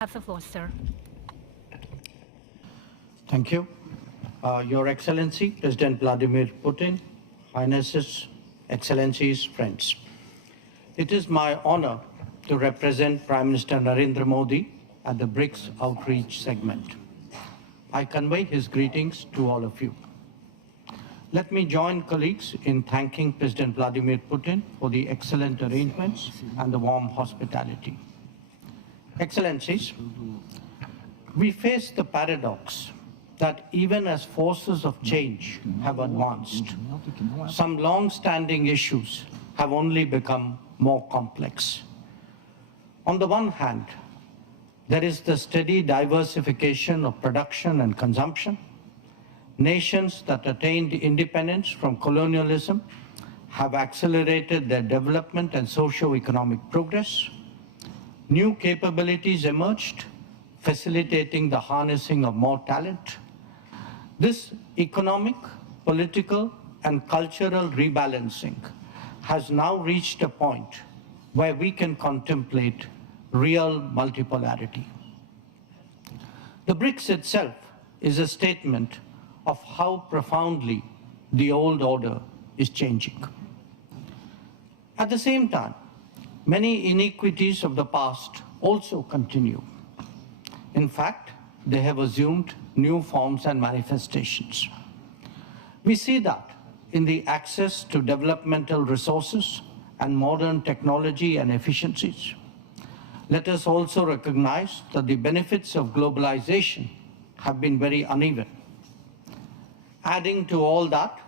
Have the floor, sir. Thank you. Your Excellency, President Vladimir Putin, Highnesses, Excellencies, friends. It is my honor to represent Prime Minister Narendra Modi at the BRICS outreach segment. I convey his greetings to all of you. Let me join colleagues in thanking President Vladimir Putin for the excellent arrangements and the warm hospitality. Excellencies, we face the paradox that even as forces of change have advanced, some long-standing issues have only become more complex. On the one hand, there is the steady diversification of production and consumption. Nations that attained independence from colonialism have accelerated their development and socio-economic progress. New capabilities emerged, facilitating the harnessing of more talent. This economic, political, and cultural rebalancing has now reached a point where we can contemplate real multipolarity. The BRICS itself is a statement of how profoundly the old order is changing. At the same time, many inequities of the past also continue. In fact, they have assumed new forms and manifestations. We see that in the access to developmental resources and modern technology and efficiencies. Let us also recognize that the benefits of globalization have been very uneven. Adding to all that,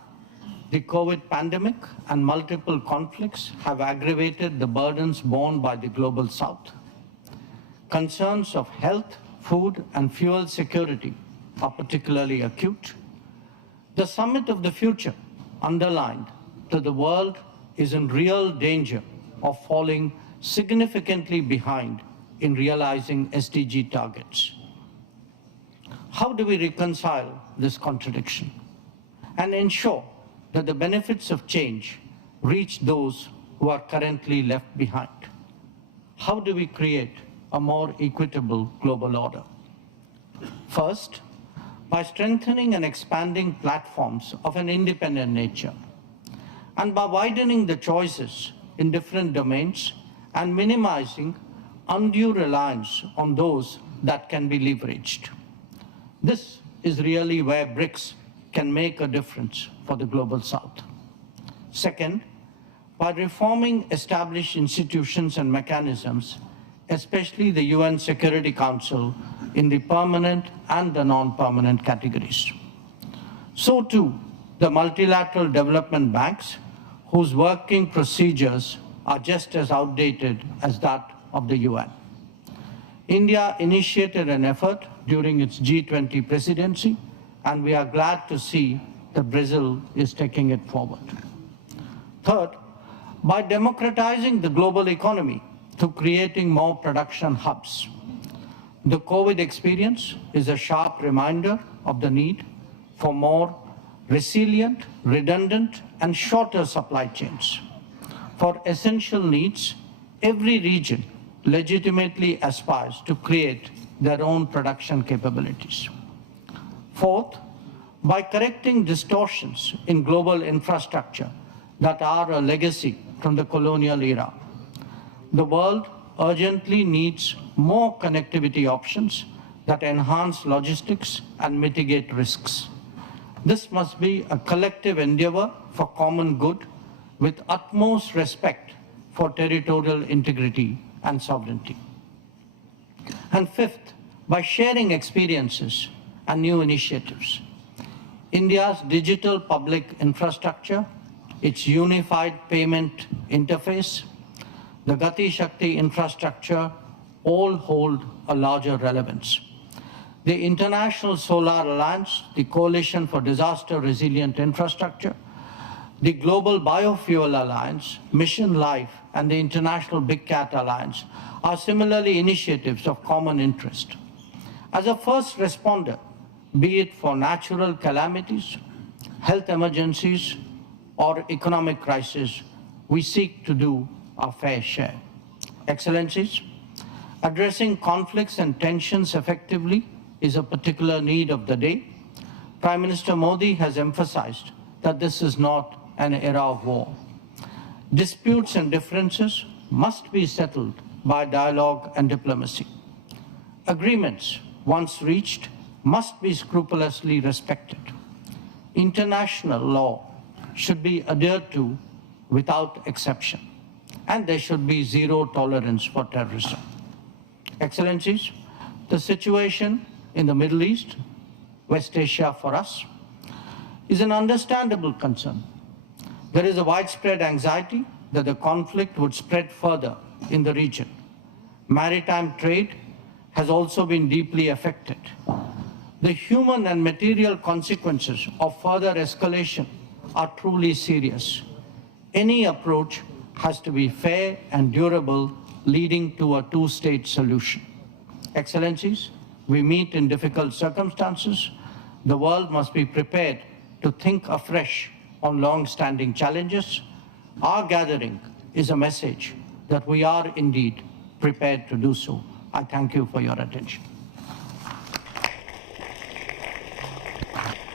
the COVID pandemic and multiple conflicts have aggravated the burdens borne by the global South. Concerns of health, food, and fuel security are particularly acute. The Summit of the Future underlined that the world is in real danger of falling significantly behind in realizing SDG targets. How do we reconcile this contradiction and ensure that the benefits of change reach those who are currently left behind? How do we create a more equitable global order? First, by strengthening and expanding platforms of an independent nature, and by widening the choices in different domains and minimizing undue reliance on those that can be leveraged. This is really where BRICS can make a difference for the global South. Second, by reforming established institutions and mechanisms, especially the UN Security Council in the permanent and the non-permanent categories. So too, the multilateral development banks, whose working procedures are just as outdated as that of the UN. India initiated an effort during its G20 presidency, and we are glad to see that Brazil is taking it forward. Third, by democratizing the global economy through creating more production hubs. The COVID experience is a sharp reminder of the need for more resilient, redundant, and shorter supply chains. For essential needs, every region legitimately aspires to create their own production capabilities. Fourth, by correcting distortions in global infrastructure that are a legacy from the colonial era. The world urgently needs more connectivity options that enhance logistics and mitigate risks. This must be a collective endeavor for common good with utmost respect for territorial integrity and sovereignty. And fifth, by sharing experiences and new initiatives. India's digital public infrastructure, its unified payment interface, the Gati Shakti infrastructure all hold a larger relevance. The International Solar Alliance, the Coalition for Disaster Resilient Infrastructure, the Global Biofuel Alliance, Mission Life, and the International Big Cat Alliance are similarly initiatives of common interest. As a first responder, be it for natural calamities, health emergencies, or economic crisis, we seek to do our fair share. Excellencies, Addressing conflicts and tensions effectively is a particular need of the day. Prime Minister Modi has emphasized that this is not an era of war. Disputes and differences must be settled by dialogue and diplomacy. Agreements, once reached, must be scrupulously respected. International law should be adhered to without exception, and there should be zero tolerance for terrorism. Excellencies, the situation in the Middle East, West Asia for us, is an understandable concern. There is a widespread anxiety that the conflict would spread further in the region. Maritime trade has also been deeply affected. The human and material consequences of further escalation are truly serious. Any approach has to be fair and durable, leading to a two-state solution. Excellencies, we meet in difficult circumstances. The world must be prepared to think afresh on long-standing challenges. Our gathering is a message that we are indeed prepared to do so. I thank you for your attention.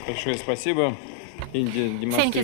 Большое спасибо. Индия демонстрирует